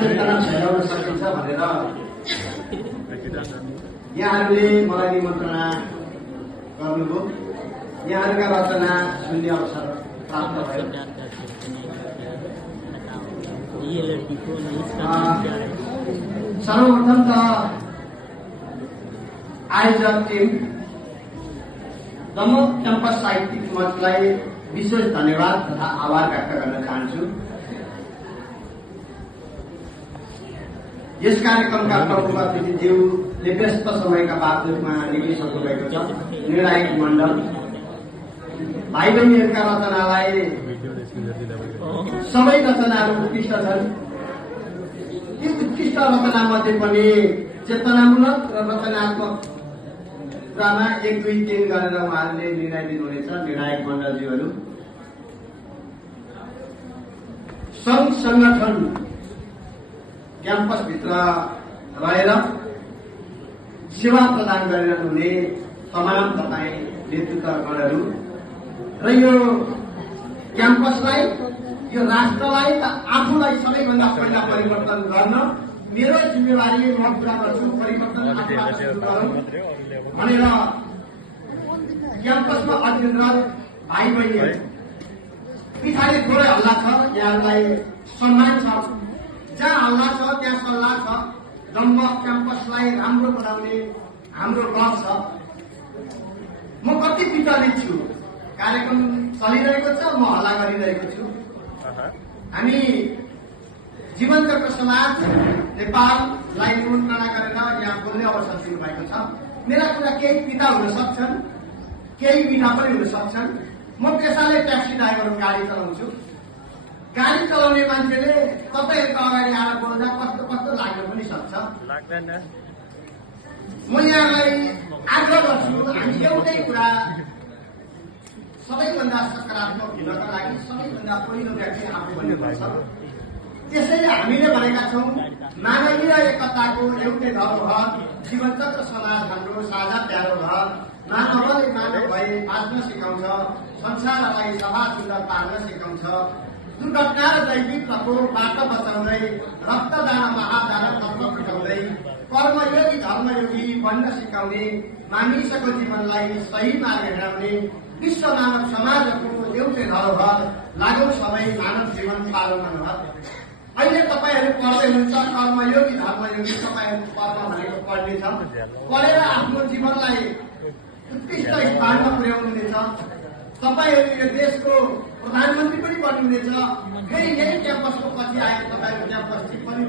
फैलाउन सकिन्छ भनेर यहाँहरूले मलाई निमन्त्रणा गर्नुभयो। यहाँहरूका रचना सुन्ने अवसर प्राप्त भयो। सर्वप्रथम त आयोजक टिम दमक क्याम्पस साहित्यिक मञ्चलाई विशेष धन्यवाद तथा आभार व्यक्त गर्न चाहन्छु। यस कार्यक्रमका प्रमुख अतिथिज्यूले व्यस्त समयका बावजुदमा निक्लिसक्नु भएको छ। निर्णायक मण्डल भाइ बहिनीहरूका रचनालाई सबै रचनाहरू उत्कृष्ट छन्। यी उत्कृष्ट रचनामध्ये पनि चेतनामूलक र रचनात्मक कुरामा 1, 2, 3 गरेर उहाँहरूले निर्णय दिनुहुनेछ। निर्णायक मण्डलज्यूहरू सङ्घ संगठन क्याम्पसभित्र रहेर सेवा प्रदान गरिरहनुहुने तमाम तपाईँ नेतृत्वगणहरू र यो क्याम्पसलाई, यो राष्ट्रलाई र आफूलाई सबैभन्दा पहिला परिवर्तन गर्न मेरो जिम्मेवारी म पुरा गर्छु। परिवर्तन आफूबाट सुरु गरौँ भनेर क्याम्पसमा अध्ययनरत भाइ बहिनीहरू पछाडि थोरै हल्ला छ, यहाँहरूलाई सम्मान छ। जहाँ हल्ला छ त्यहाँ सल्लाह छ। दमक क्याम्पसलाई राम्रो बनाउने हाम्रो लक्ष्य छ। म कति विचलित छु। कार्यक्रम चलिरहेको छ, म हल्ला गरिरहेको छु। हामी जीवन्तको समाज नेपाललाई निमन्त्रणा गरेर यहाँ बोल्ने अवसर दिनुभएको छ। मेरा कुरा केही पिता हुन सक्छन्, केही बिना पनि हुन सक्छन्। म पेसाले ट्याक्सी ड्राइभर गाडी चलाउँछु। गाडी चलाउने मान्छेले तपाईँहरूको अगाडि आएर बोल्दा कस्तो कस्तो लाग्न पनि सक्छ। म यहाँलाई आग्रह गर्छु, हामी एउटै कुरा सबैभन्दा सकारात्मक हुनका लागि सबैभन्दा पहिलो व्यक्ति आफू बन्नुपर्छ। त्यसैले हामीले भनेका छौँ मानवीय एकताको एउटै धरोहर जीवनचक्र समाज हाम्रो साझा प्यारो घर। मानवले मानव भए बाँच्न सिकाउँछ, संसारलाई सफा सुन्दर पार्न सिकाउँछ। दुर्घटना र जैविक प्रकोपबाट बचाउँदै, रक्तदान महादान तत्व फुटाउँदै, कर्मयोगी धर्मयोगी बन्न सिकाउने, मानिसको जीवनलाई सही मार्ग हिँडाउने विश्व मानव समाजको एउटै धरोहर। लागौँ सबै मानव जीवन पारो मनोहर। अहिले तपाईँहरू पढ्दै हुनुहुन्छ, कर्मयोगी धर्मयोगी तपाईँहरूको पढ्न भनेको पढ्ने छ। पढेर आफ्नो जीवनलाई उत्कृष्ट स्थानमा पुर्याउनुहुनेछ। तपाईँहरू यो देशको प्रधानमन्त्री पनि बन्नुहुनेछ। फेरि यही क्याम्पसको पछि आएर तपाईँहरू क्याम्पस पनि